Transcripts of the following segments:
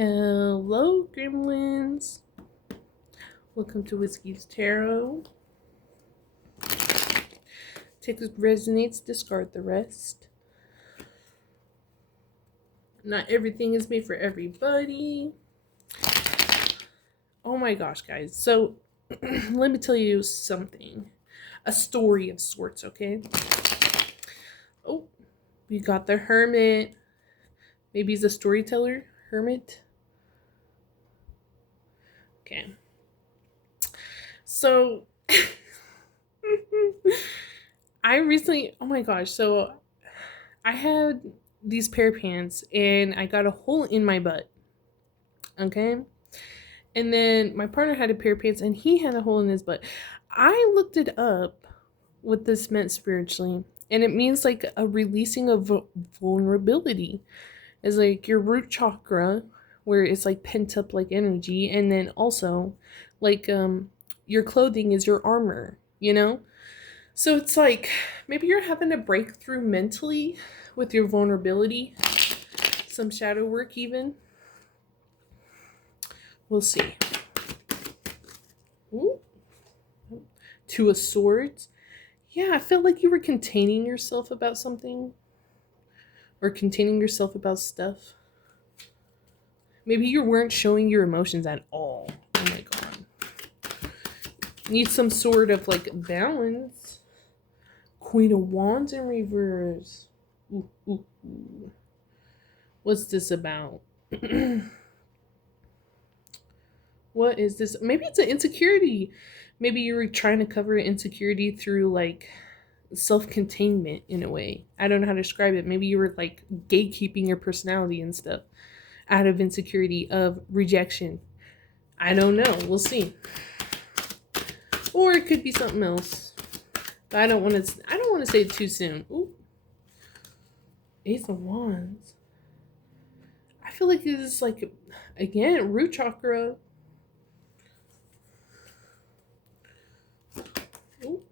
Hello, Gremlins. Welcome to Whiskey's Tarot. Take what resonates, discard the rest. Not everything is made for everybody. Oh my gosh, guys. So, let me tell you something. A story of sorts, okay? Oh, we got the Hermit. Maybe he's a storyteller? Hermit? Okay. So, I recently, oh my gosh, so I had these pair of pants and I got a hole in my butt. Okay? And then my partner had a pair of pants and he had a hole in his butt. I looked it up what this meant spiritually, and it means like a releasing of vulnerability. It's like your root chakra, where it's like pent up like energy, and then also like your clothing is your armor, you know? So it's like maybe you're having a breakthrough mentally with your vulnerability, some shadow work even. We'll see. Ooh. Two of Swords. Yeah, I felt like you were containing yourself about something. Or containing yourself about stuff. Maybe you weren't showing your emotions at all. Oh my god. Need some sort of like balance. Queen of Wands in reverse. Ooh, ooh, ooh. What's this about? What is this? Maybe it's an insecurity. Maybe you were trying to cover insecurity through like self-containment in a way. I don't know how to describe it. Maybe you were like gatekeeping your personality and stuff out of insecurity of rejection. I don't know. We'll see. Or it could be something else. But I don't want to say it too soon. Ooh. Ace of Wands. I feel like this is like, again, root chakra. Ooh.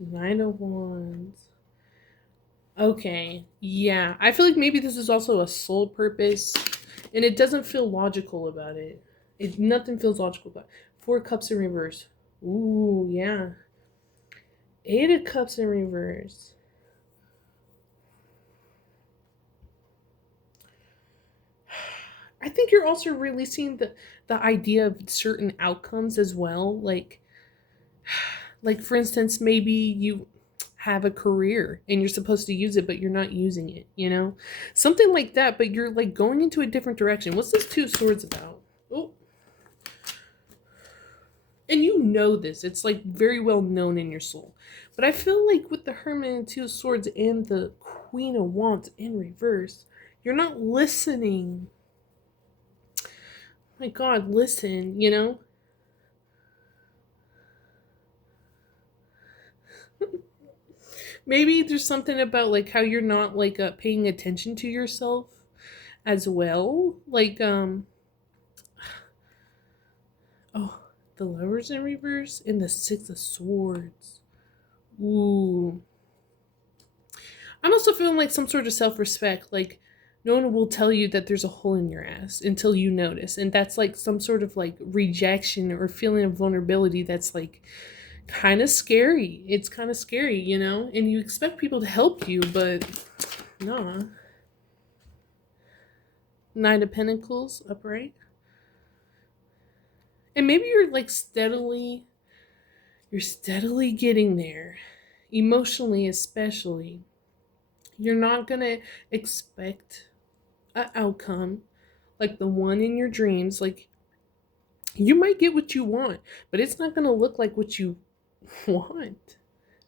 Nine of Wands. Okay, yeah. I feel like maybe this is also a soul purpose, and it doesn't feel logical about it. Nothing feels logical about it. Four Cups in reverse. Ooh, yeah. Eight of Cups in reverse. I think you're also releasing the idea of certain outcomes as well. Like for instance, maybe you have a career and you're supposed to use it, but you're not using it, you know? Something like that, but you're like going into a different direction. What's this Two of Swords about? Oh. And you know this. It's like very well known in your soul. But I feel like with the Hermit and Two of Swords and the Queen of Wands in reverse, you're not listening. My God, listen, you know? Maybe there's something about like how you're not like paying attention to yourself as well. Like oh, the Lovers in reverse and the Six of Swords. Ooh. I'm also feeling like some sort of self-respect. Like no one will tell you that there's a hole in your ass until you notice. And that's like some sort of like rejection or feeling of vulnerability that's like kind of scary. It's kind of scary, you know? And you expect people to help you, but nah. Nine of Pentacles upright. And maybe you're steadily getting there. Emotionally especially. You're not going to expect an outcome like the one in your dreams. Like you might get what you want, but it's not going to look like what you want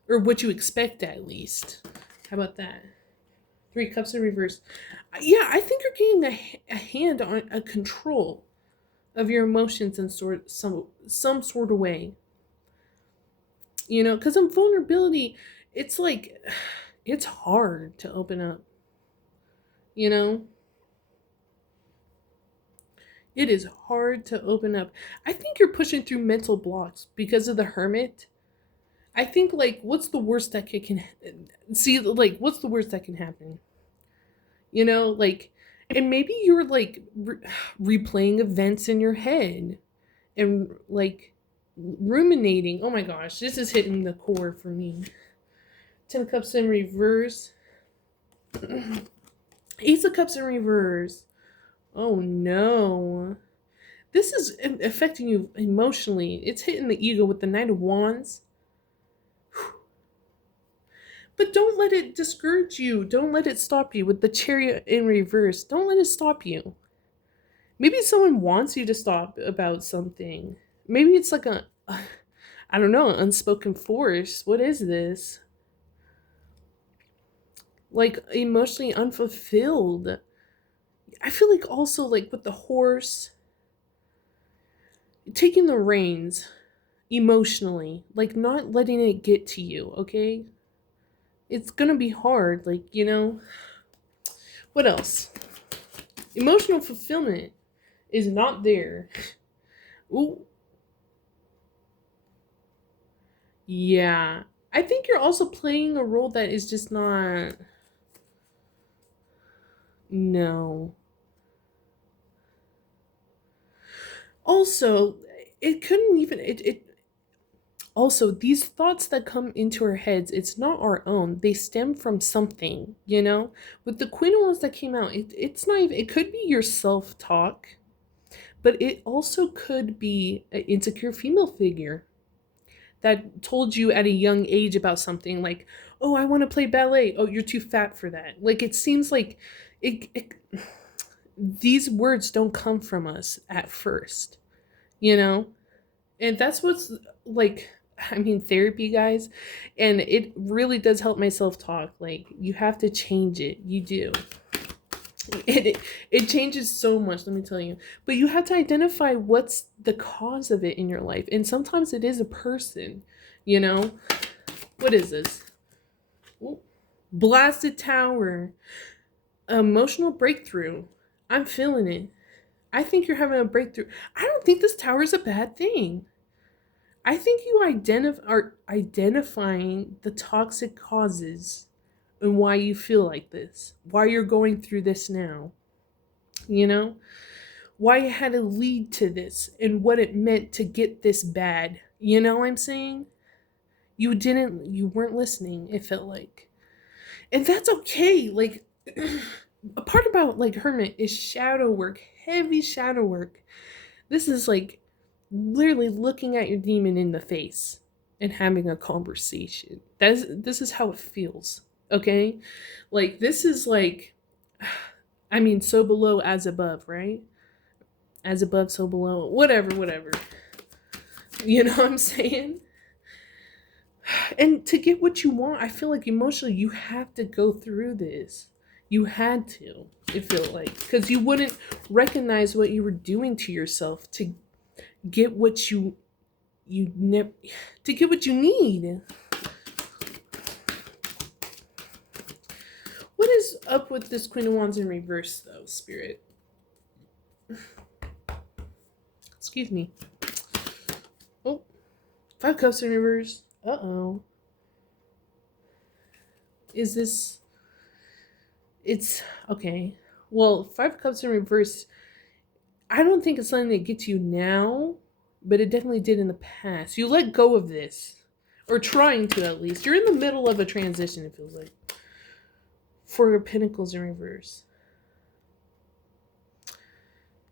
or what you expect at least. How about that? Three Cups in reverse. Yeah, I think you're getting a hand on a control of your emotions in some sort of way. You know, because in vulnerability, it's like it's hard to open up. You know, it is hard to open up. I think you're pushing through mental blocks because of the Hermit. I think like what's the worst that can see like what's the worst that can happen? You know, like And maybe you're like replaying events in your head and like ruminating. Oh my gosh, this is hitting the core for me. 10 of Cups in reverse. Ace of Cups in reverse. Oh no. This is affecting you emotionally. It's hitting the ego with the Knight of Wands. But don't let it discourage you. Don't let it stop you with the Chariot in reverse. Don't let it stop you. Maybe someone wants you to stop about something. Maybe it's like I don't know, unspoken force. What is this? Like emotionally unfulfilled. I feel like also like with the horse, taking the reins emotionally, like not letting it get to you, okay? It's gonna be hard, like, you know. What else? Emotional fulfillment is not there. Ooh, yeah. I think you're also playing a role that is just not. No. Also, it couldn't even. It also, these thoughts that come into our heads, it's not our own. They stem from something, you know? With the Queen of Wands that came out, it's not even. It could be your self talk, but it also could be an insecure female figure that told you at a young age about something like, oh, I want to play ballet. Oh, you're too fat for that. Like, it seems like it these words don't come from us at first, you know? And that's what's like, I mean, therapy, guys, and it really does help my self talk. Like, you have to change it. You do. It changes so much, let me tell you. But you have to identify what's the cause of it in your life. And sometimes it is a person, you know? What is this? Ooh. Blasted Tower. Emotional breakthrough. I'm feeling it. I think you're having a breakthrough. I don't think this tower is a bad thing. I think you are identifying the toxic causes and why you feel like this, why you're going through this now, you know, why it had to lead to this and what it meant to get this bad. You know what I'm saying? You weren't listening, it felt like. And that's okay. Like, a part about like Hermit is shadow work, heavy shadow work. This is like literally looking at your demon in the face and having a conversation. This is how it feels. Okay? Like this is like I mean so below as above, right? As above, so below. Whatever, whatever. You know what I'm saying? And to get what you want, I feel like emotionally you have to go through this. You had to, it felt like. Because you wouldn't recognize what you were doing to yourself to get what to get what you need. What is up with this Queen of Wands in reverse, though, Spirit? Excuse me. Oh, 5 Cups in reverse. Uh-oh. Is this... It's... Okay. Well, 5 Cups in reverse, I don't think it's something that gets you now, but it definitely did in the past. You let go of this. Or trying to, at least. You're in the middle of a transition, it feels like. 4 of Pentacles in reverse.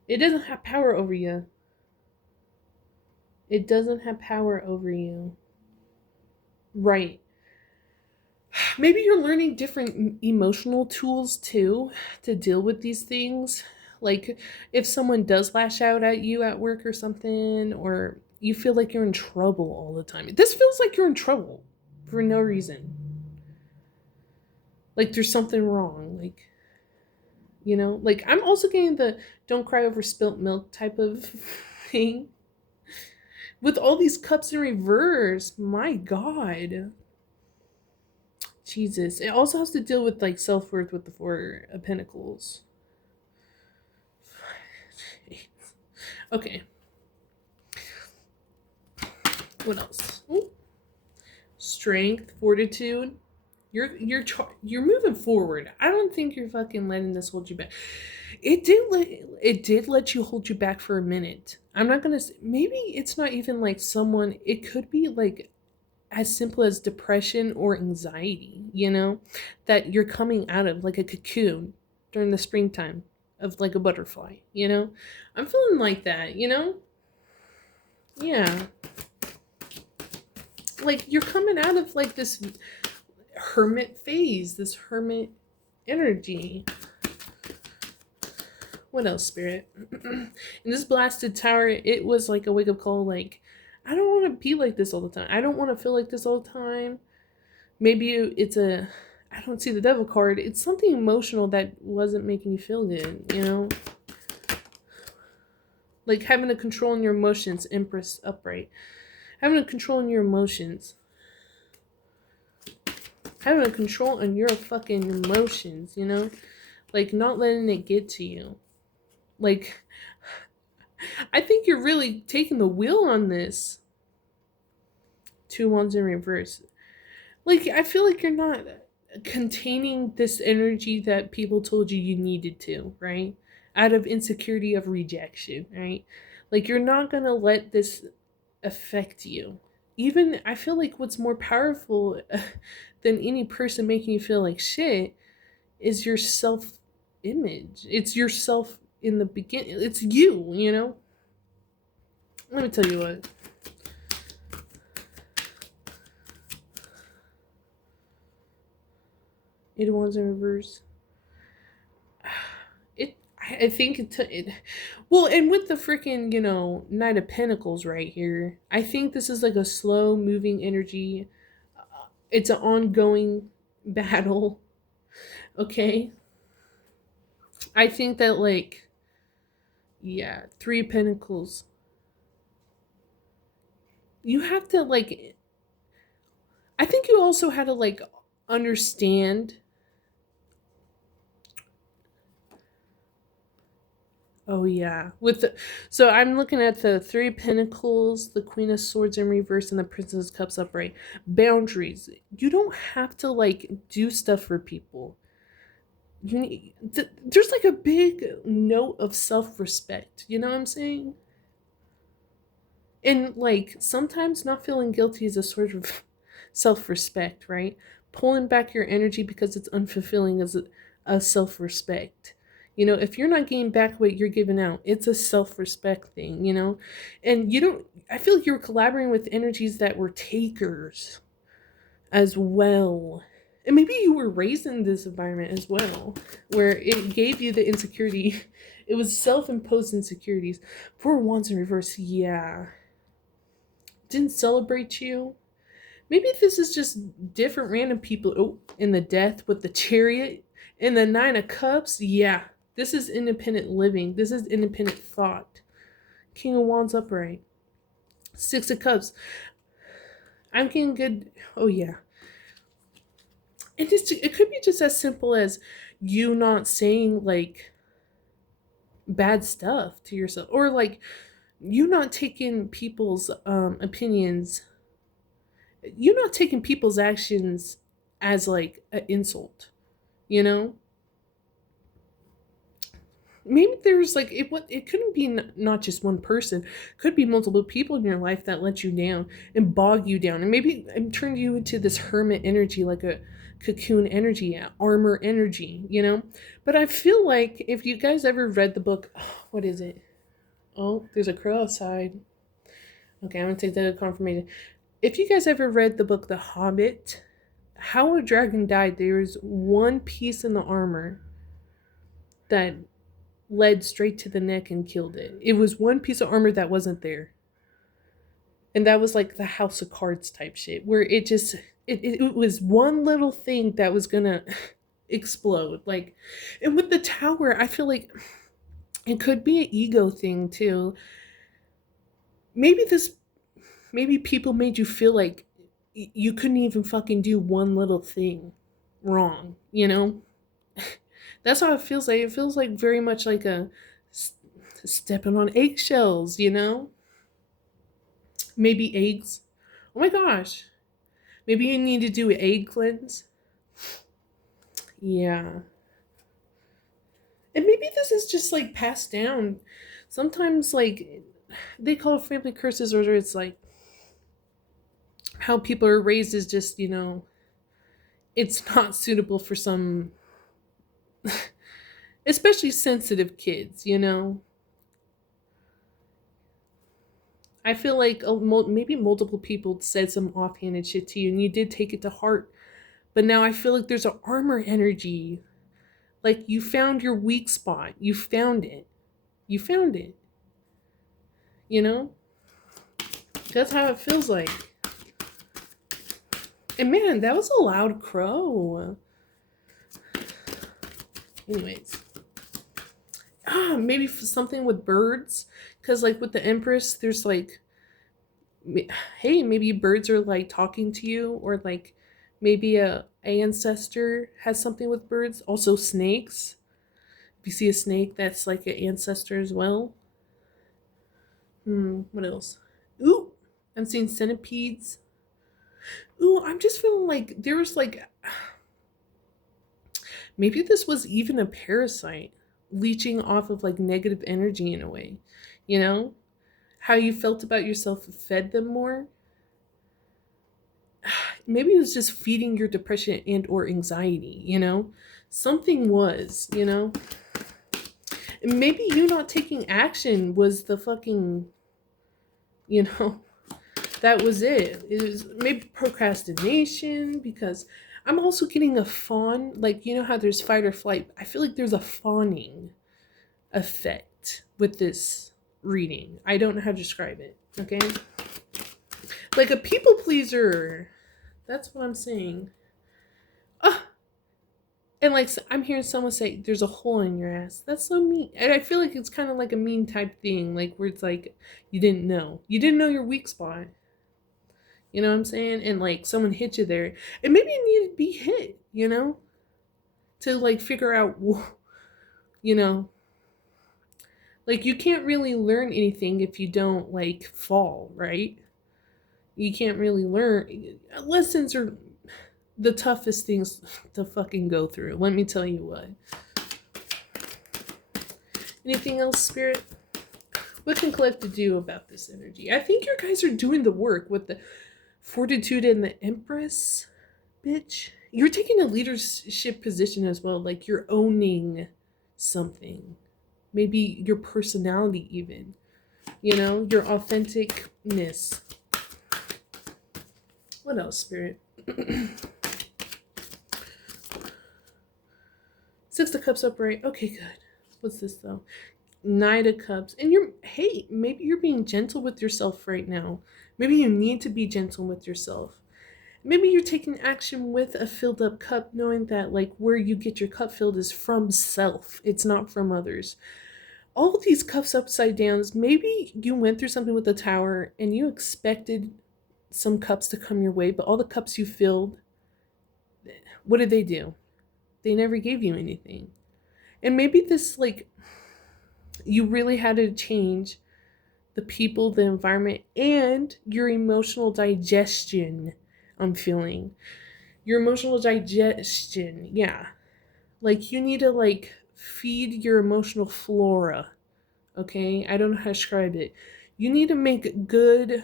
It doesn't have power over you. It doesn't have power over you. Right. Maybe you're learning different emotional tools too to deal with these things. Like if someone does lash out at you at work or something, or you feel like you're in trouble all the time. This feels like you're in trouble for no reason. Like there's something wrong. Like, you know, like I'm also getting the don't cry over spilt milk type of thing. With all these cups in reverse, my God. Jesus. It also has to deal with like self-worth with the 4 of Pentacles. Okay. What else? Ooh. Strength, fortitude. You're moving forward. I don't think you're fucking letting this hold you back. It did let you hold you back for a minute. I'm not gonna say, maybe it's not even like someone. It could be like as simple as depression or anxiety. That you're coming out of like a cocoon during the springtime of like a butterfly. I'm feeling like that. Yeah, like you're coming out of like this hermit phase, this hermit energy. What else, Spirit? In this blasted tower, it was like a wake up call. Like, I don't want to be like this all the time. I don't want to feel like this all the time. Maybe it's a. I don't see the devil card. It's something emotional that wasn't making you feel good. Like having a control in your emotions, Empress upright. Having a control in your emotions. Having a control on your fucking emotions. Like not letting it get to you. Like, I think you're really taking the wheel on this. 2 wands in reverse. Like, I feel like you're not containing this energy that people told you needed to, right? Out of insecurity of rejection, right? Like, you're not going to let this affect you. Even, I feel like what's more powerful than any person making you feel like shit is your self image. It's yourself in the beginning. It's you. Let me tell you what. It was in reverse. I think it. Well, and with the freaking Knight of Pentacles right here, I think this is like a slow moving energy. It's an ongoing battle. Okay, I think that like, yeah, 3 of Pentacles. You have to like. I think you also had to like understand. Oh yeah, so I'm looking at the 3 of Pentacles, the Queen of Swords in reverse, and the Princess of Cups upright. Boundaries. You don't have to like do stuff for people. There's like a big note of self-respect. You know what I'm saying? And like sometimes not feeling guilty is a sort of self-respect, right? Pulling back your energy because it's unfulfilling is a self-respect. If you're not getting back what you're giving out, it's a self-respect thing. And you don't I feel like you were collaborating with energies that were takers as well. And maybe you were raised in this environment as well, where it gave you the insecurity. It was self-imposed insecurities. 4 wands in reverse, yeah. Didn't celebrate you. Maybe this is just different random people. Oh, in the death with the chariot and the 9 of Cups. Yeah, this is independent living. This is independent thought. King of Wands upright. 6 of Cups. I'm getting good. Oh yeah. And it could be just as simple as you not saying like bad stuff to yourself, or like you not taking people's opinions, you not taking people's actions as like an insult. You know, maybe there's like it couldn't be not just one person. It could be multiple people in your life that let you down and bog you down, and maybe turned you into this hermit energy, like a cocoon energy, armor energy. But I feel like if you guys ever read the book, what is it? Oh, there's a crow outside. Okay, I'm gonna take that as confirmation. If you guys ever read the book The Hobbit, how a dragon died, there was one piece in the armor that led straight to the neck and killed it. It was one piece of armor that wasn't there. And that was like the House of Cards type shit, where it was one little thing that was gonna explode. Like, and with the tower, I feel like it could be an ego thing too. Maybe people made you feel like you couldn't even fucking do one little thing wrong. That's how it feels like. It feels like very much like a stepping on eggshells. Maybe eggs. Oh my gosh. Maybe you need to do an egg cleanse Yeah. And maybe this is just like passed down. Sometimes, like, they call it family curses, or it's like how people are raised is just, it's not suitable for some, especially sensitive kids. I feel like maybe multiple people said some offhanded shit to you and you did take it to heart. But now I feel like there's an armor energy. Like you found your weak spot. You found it. You found it. You know? That's how it feels like. And man, that was a loud crow. Anyways. Maybe something with birds. Because, like, with the Empress, there's like, hey, maybe birds are like talking to you, or like maybe a ancestor has something with birds. Also, snakes. If you see a snake, that's like an ancestor as well. What else? Ooh, I'm seeing centipedes. Ooh, I'm just feeling like there was like maybe this was even a parasite leeching off of like negative energy in a way. You know? How you felt about yourself fed them more. Maybe it was just feeding your depression and or anxiety. Something was. And maybe you not taking action was the fucking, you know, that was it. It was maybe procrastination, because I'm also getting a fawn. Like, how there's fight or flight. I feel like there's a fawning effect with this reading. I don't know how to describe it. Okay. Like a people pleaser. That's what I'm saying. Ah, and like I'm hearing someone say, "There's a hole in your ass." That's so mean, and I feel like it's kind of like a mean type thing, like where it's like you didn't know your weak spot. You know what I'm saying? And like someone hit you there, and maybe you need to be hit. To like figure out, you know, like you can't really learn anything if you don't like fall, right? You can't really learn. Lessons are the toughest things to fucking go through. Let me tell you what. Anything else, Spirit? What can Collective do about this energy? I think your guys are doing the work with the Fortitude and the Empress, bitch. You're taking a leadership position as well. Like you're owning something. Maybe your personality, even. Your authenticness. What else, Spirit? Six of Cups upright. Okay, good. What's this though? Knight of Cups. And maybe you're being gentle with yourself right now. Maybe you need to be gentle with yourself. Maybe you're taking action with a filled up cup, knowing that like where you get your cup filled is from self. It's not from others. All these cups upside downs, maybe you went through something with the Tower and you expected some cups to come your way, but all the cups you filled, what did they do? They never gave you anything. And maybe this, like, you really had to change the people, the environment, and your emotional digestion. I'm feeling your emotional digestion. Yeah. Like, you need to, like, feed your emotional flora. Okay? I don't know how to describe it. You need to make good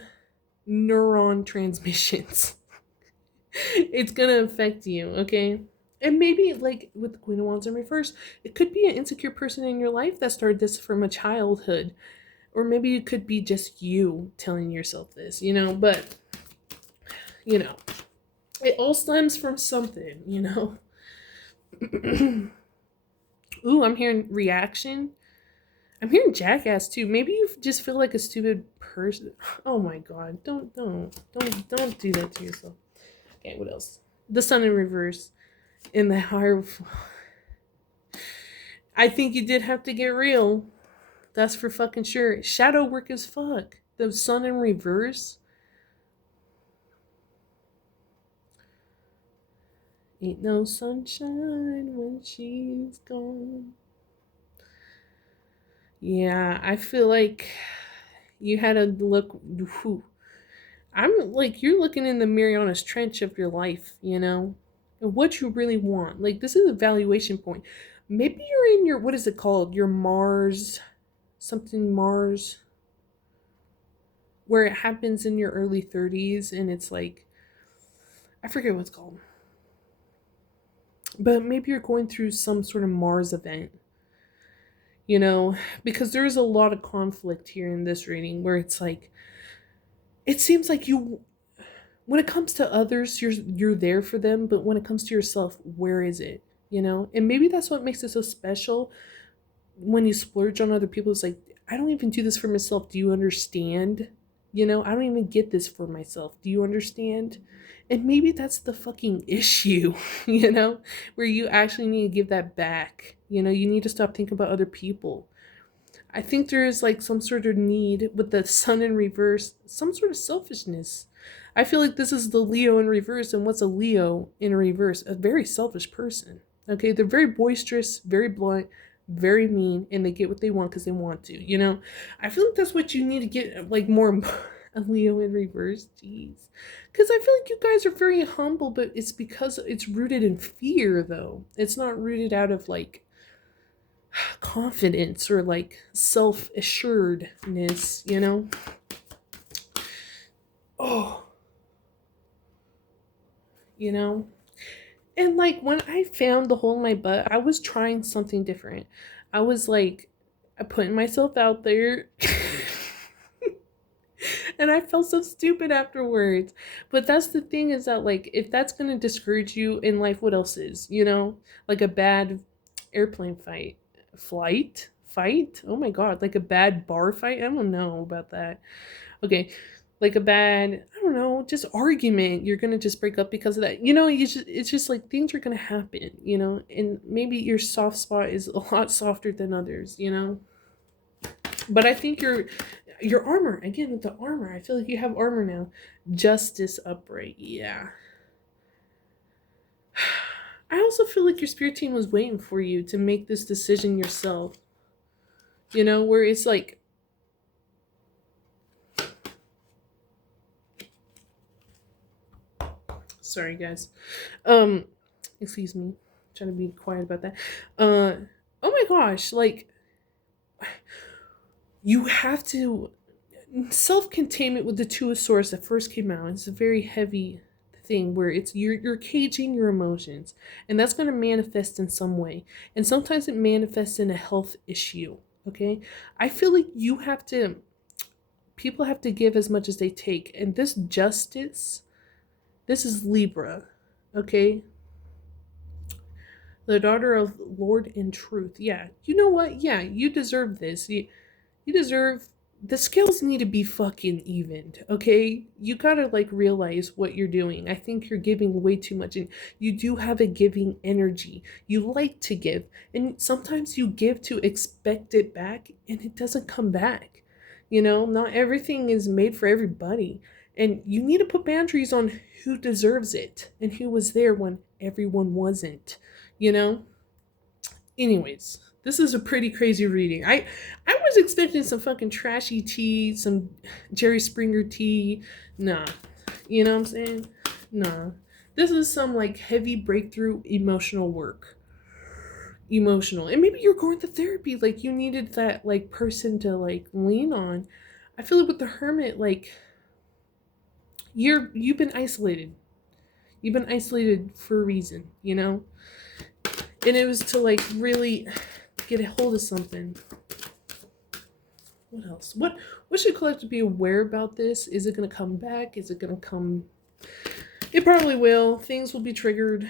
neuron transmissions. It's gonna affect you, okay? And maybe, like, with the Queen of Wands in reverse, it could be an insecure person in your life that started this from a childhood. Or maybe it could be just you telling yourself this. But, it all stems from something. Ooh, I'm hearing reaction. I'm hearing jackass too. Maybe you just feel like a stupid person. Oh my god. Don't do that to yourself. Okay, what else? The Sun in reverse. In the higher, I think you did have to get real. That's for fucking sure. Shadow work as fuck. The Sun in reverse. Ain't no sunshine when she's gone. Yeah, I feel like you had to look. I'm like, you're looking in the Marianas Trench of your life. and what you really want. Like, this is a valuation point. Maybe you're in your, what is it called? Your Mars, something Mars, where it happens in your early 30s and it's like, I forget what it's called. But maybe you're going through some sort of Mars event, you know, because there's a lot of conflict here in this reading where it's like, it seems like you, when it comes to others, you're there for them, but when it comes to yourself, where is it? You know? And maybe that's what makes it so special when you splurge on other people. It's like, I don't even do this for myself. Do you understand? You know, I don't even get this for myself. Do you understand? And maybe that's the fucking issue, you know, where you actually need to give that back. You know, you need to stop thinking about other people. I think there is like some sort of need with the sun in reverse, some sort of selfishness. I feel like this is the Leo in reverse, and what's a Leo in reverse? A very selfish person. Okay, they're very boisterous, very blunt, very mean, and they get what they want because they want to. You know, I feel like that's what you need to get like more. A Leo in reverse, jeez, because I feel like you guys are very humble, but it's because it's rooted in fear, though. It's not rooted out of like confidence or like self-assuredness, you know? Oh, you know? And like when I found the hole in my butt, I was trying something different. I was like, I putting myself out there. And I felt so stupid afterwards. But that's the thing, is that like if that's gonna discourage you in life, what else is? You know? Like a bad airplane fight, oh my god, like a bad bar fight. I don't know about that. Okay, like a bad, I don't know, just argument. You're gonna just break up because of that. You know, it's just like things are gonna happen, you know, and maybe your soft spot is a lot softer than others, you know. But I think your armor, again with the armor, I feel like you have armor now. Justice upright, yeah. I also feel like your spirit team was waiting for you to make this decision yourself. You know, where it's like, sorry guys. Um excuse me. I'm trying to be quiet about that. Oh my gosh, like you have to self-containment with the two of swords that first came out. It's a very heavy thing where it's you're caging your emotions, and that's going to manifest in some way, and sometimes it manifests in a health issue. Okay, I feel like you have to, people have to give as much as they take, and this justice, this is Libra. Okay, the daughter of Lord in truth. Yeah, you know what, yeah, you deserve this. You deserve, the scales need to be fucking evened, okay? You gotta like realize what you're doing. I think you're giving way too much, and you do have a giving energy. You like to give, and sometimes you give to expect it back, and it doesn't come back. You know, not everything is made for everybody, and you need to put boundaries on who deserves it and who was there when everyone wasn't, you know? Anyways, this is a pretty crazy reading. I was expecting some fucking trashy tea, some Jerry Springer tea. Nah. You know what I'm saying? Nah. This is some like heavy breakthrough emotional work. Emotional. And maybe you're going to therapy, like you needed that like person to like lean on. I feel like with the hermit, like you've been isolated. You've been isolated for a reason, you know? And it was to like really get a hold of something. What else? What should collective be aware about this? Is it gonna come back? Is it gonna come? It probably will. Things will be triggered.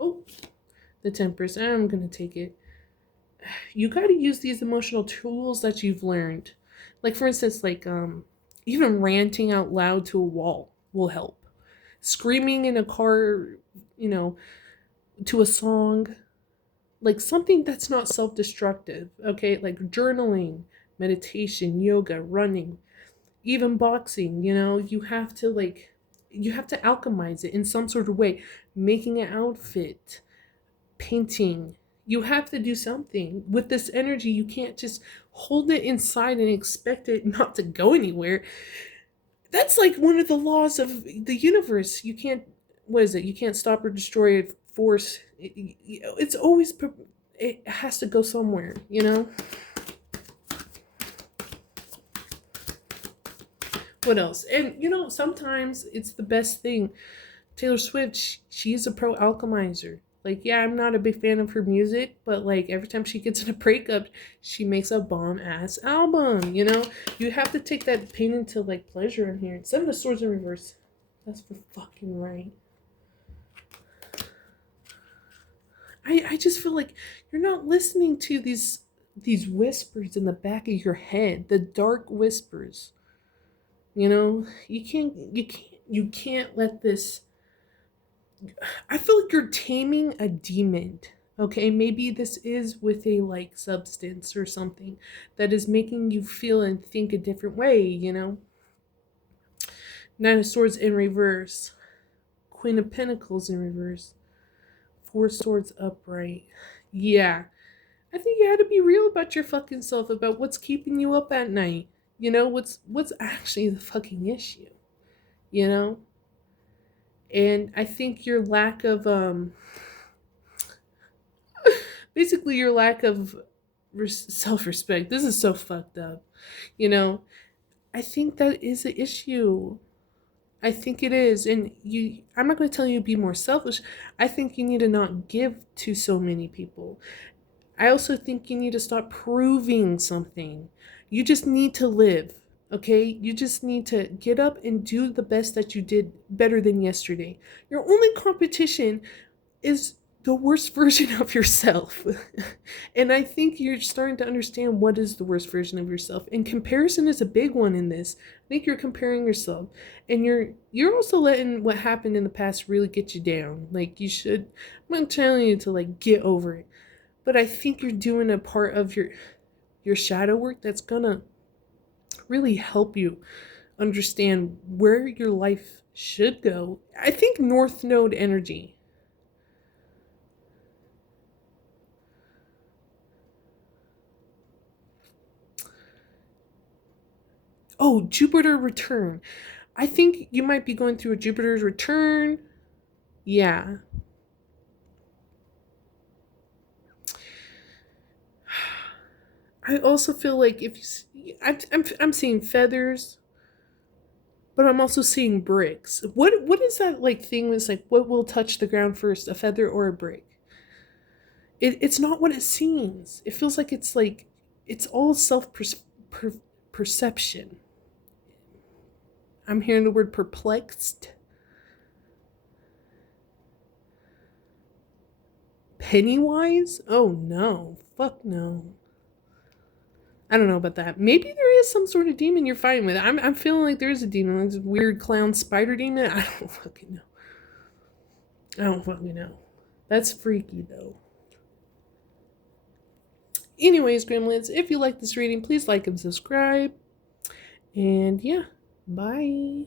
Oh, the Temperance. I'm gonna take it. You gotta use these emotional tools that you've learned. Like for instance, like even ranting out loud to a wall will help. Screaming in a car, you know, to a song, like something that's not self-destructive, okay? Like journaling, meditation, yoga, running, even boxing, you know, you have to like, you have to alchemize it in some sort of way. Making an outfit, painting, you have to do something with this energy. You can't just hold it inside and expect it not to go anywhere. That's like one of the laws of the universe. You can't what is it? You can't stop or destroy a force. It's always, it has to go somewhere, you know? What else? And, sometimes it's the best thing. Taylor Swift, she's a pro alchemizer. Like, yeah, I'm not a big fan of her music, but like every time she gets in a breakup, she makes a bomb ass album. You have to take that pain into like pleasure in here. 7 of Swords in reverse. That's for fucking right. I just feel like you're not listening to these whispers in the back of your head, the dark whispers. You can't let this. I feel like you're taming a demon. Okay, maybe this is with a like substance or something that is making you feel and think a different way. 9 of Swords in reverse. Queen of Pentacles in reverse. 4 Swords upright. Yeah. I think you had to be real about your fucking self, about what's keeping you up at night. What's actually the fucking issue. You know? And I think your lack of basically your lack of self-respect. This is so fucked up. I think that is an issue. I think it is. And I'm not going to tell you to be more selfish. I think you need to not give to so many people. I also think you need to stop proving something. You just need to live, okay? You just need to get up and do the best that you did better than yesterday. Your only competition is the worst version of yourself. And I think you're starting to understand what is the worst version of yourself. And comparison is a big one in this. I think you're comparing yourself. And you're also letting what happened in the past really get you down. Like you should. I'm not telling you to like get over it. But I think you're doing a part of your shadow work that's gonna really help you understand where your life should go. I think North Node energy. Oh, Jupiter return. I think you might be going through a Jupiter's return. Yeah. I also feel like if you, I'm seeing feathers, but I'm also seeing bricks. What is that like thing that's like what will touch the ground first, a feather or a brick? It's not what it seems. It feels like it's all perception. I'm hearing the word perplexed. Pennywise? Oh no. Fuck no. I don't know about that. Maybe there is some sort of demon you're fighting with. I'm feeling like there is a demon, like this weird clown spider demon. I don't fucking know. I don't fucking know. That's freaky though. Anyways, Gremlins, if you like this reading, please like and subscribe. And yeah, bye.